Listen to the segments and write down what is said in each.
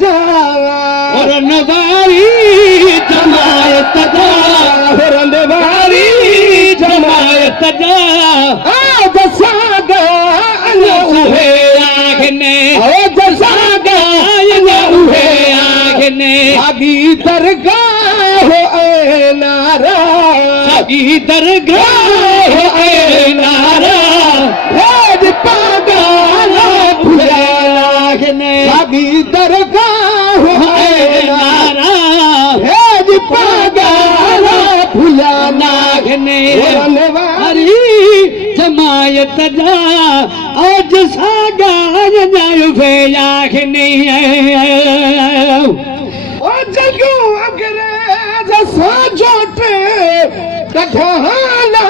जा और नवारी जमायत जा और नवारी जमायत जा दसागा उहे आखने दसागा उहे आखने सागी दरगाह ए नारा सागी दरगाह ए नारा भेज पागाला भुला आखने सागी दरगाह ए नारा भेज पागाला भुला नागने नवारी जमायत जा आज सागा जायो फे आखने ओ जगू अंग्रेज साजोटे कठाला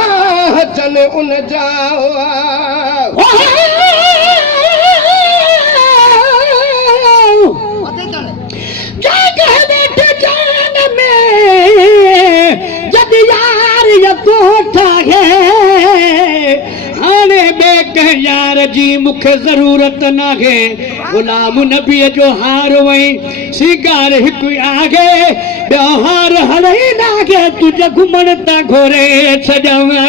चल उन जाओ क्या कह बैठे जान में जब यार ये कोठा है आने बेक यार जी मुखे जरूरत ना है गुलाम नबी जो हार वही सिंगार हिक आगे व्यवहार हड़ई नागे तुझे घुमण ता घोरे छजावे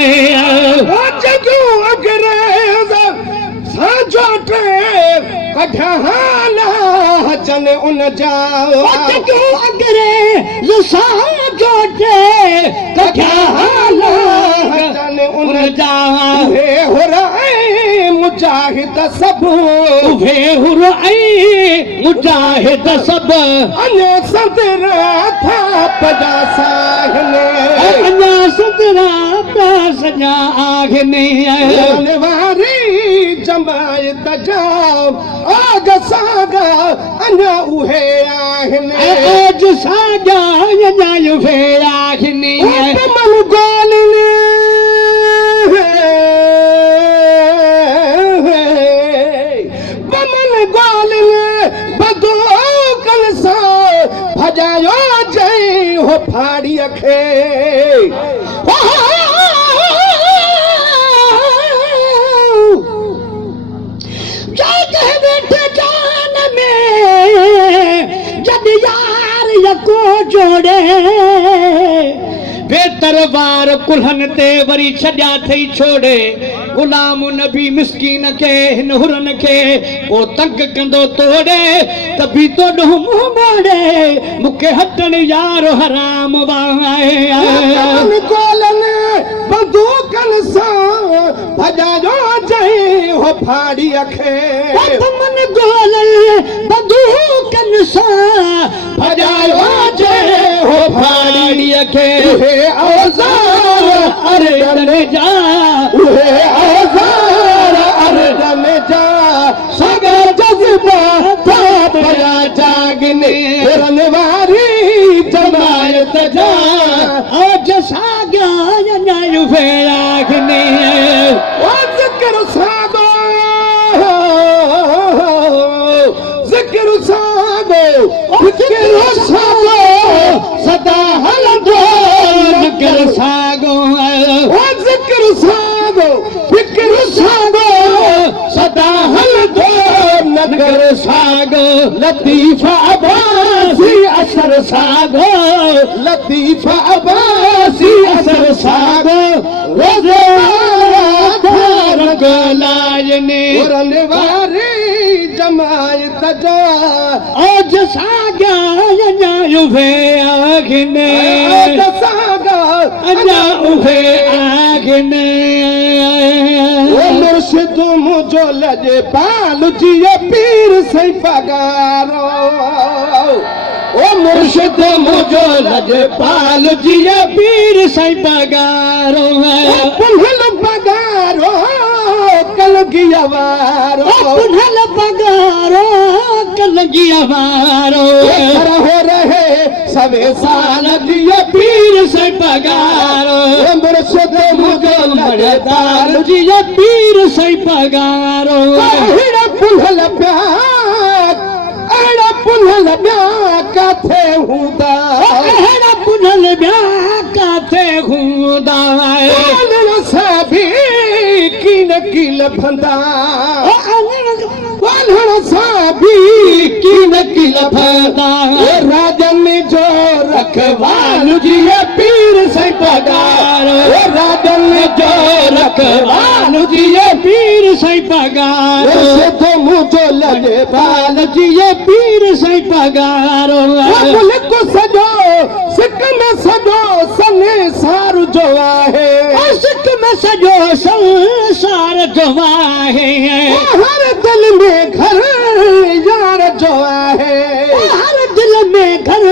ओ जगू अंग्रेज साजोटे कठाला चल उन जाओ जगू अंग्रेज साजोटे कठाला चल उन जावा हे हो रहे मुजाहिद सब उभे हुरई मुजाहिद सब अन्य सदर था पदा साहने अन्या सदरा सजा आगने वारी जमायत जाओ आग सागा अन्य उहे आहने आज साजा जायो फे आगने मन गोलने बमन गोलने बदो कलसा भजायो जय हो फाड़ी अखे जब यार यको जोड़े बेतरवार कुल्हन ते वरी छॾिया थई छोड़े गुलाम नबी मिस्कीन के हिन हुरन के ओ तंग कंदो तोड़े त भी तो मुंह मोड़े मूंखे हटण यार हराम वाए गोलन बंदूकन सां भॼायो जय हो फाड़ी अखे मन गोलन बंदूकन सां भॼायो जय हो फाड़ी अखे औज़ार अर्जन जा उहे औज़ार अर्जन जा सगर जज़्बा था भया जागने रन वारी जमायत जा आज सागा न्याय फेरागने ओ ज़िक्र सागो ज़िक्र सागो ज़िक्र सागो सदा हलंदो ज़िक्र सागो ओ ज़िक्र सागो फ़िक्र सागो सदा हलंदो नगर सागो लतीफ़ा अब्बासी असर सागो लतीफ़ा अब्बासी असर सागो रोज़े लाजने रन वारी जमायत जा आज सागा न्याय फेरागने सागा अञा उहे आगने ओ मुर्शिद मुझो लजे पाल जिए पीर सही पगारो ओ मुर्शिद मुझो लजे पाल जिया पीर सही पगारो पुनल पगारो कल गियावारो पुनल पगारो कल गियावारो हो रहे सबे साल जिया पीर सही पगारो मुर्शिद मुझो लजे दाल जिया पीर सही पगारो पुनल प्यार अड़ा पुनल ब्याह काथे हूंदा अड़ा पुनल ब्याह काथे हूंदा सभी किन की लफंदा वालण सां बि की लफंदा राजन जो रखवाल जी पीर साईं पगार राजन जो रखवाल जी पीर साईं पगार सिधो मुंहिंजो लॻे पाल जी पीर साईं पगार मुल्क सॼो सिक में सॼो संसार जो आहे सिक में सॼो संसार जो आहे हर दिल में घर यार जो आहे हर दिल में घर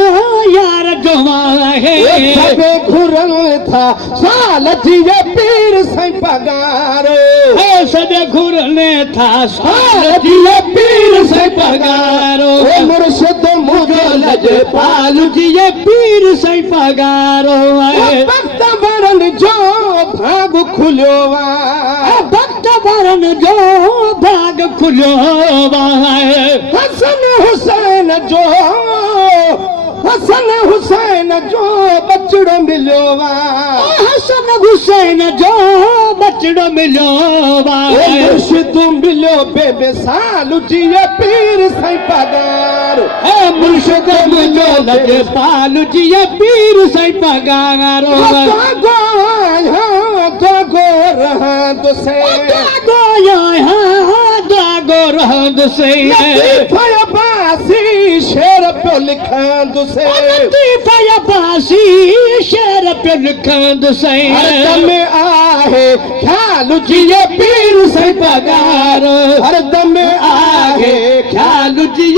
यार जो आहे सभे घुरनि था साल जी पीर साईं पगार सॼे घुरनि था साल जी पीर साईं पगार मुर्शिद मुंहिंजो लॼे पाल जी पीर साईं पगार भक्त वरनि जो भाग खुलियो आहे भक्त वरनि जो भाग खुलियो आहे हसन हुसैन जो हसन हुसैन जो बचड़ो मिलियो आहे हसन हुसैन जो बचड़ो मिलियो आहे मुर्शिद मिलियो बेमिसाल जी पीर साईं पगार मुर्शिद मिलियो लॻे पाल जी पीर साईं पगार दागो रहंदुसि दागो रहंदुसि बासी शेर पियो लिखंदुसि बासी शेर पियो लिखंदुसि हरदम आहे ख़्याल जी पीर साईं पगार हरदम आहे ख़्याल जी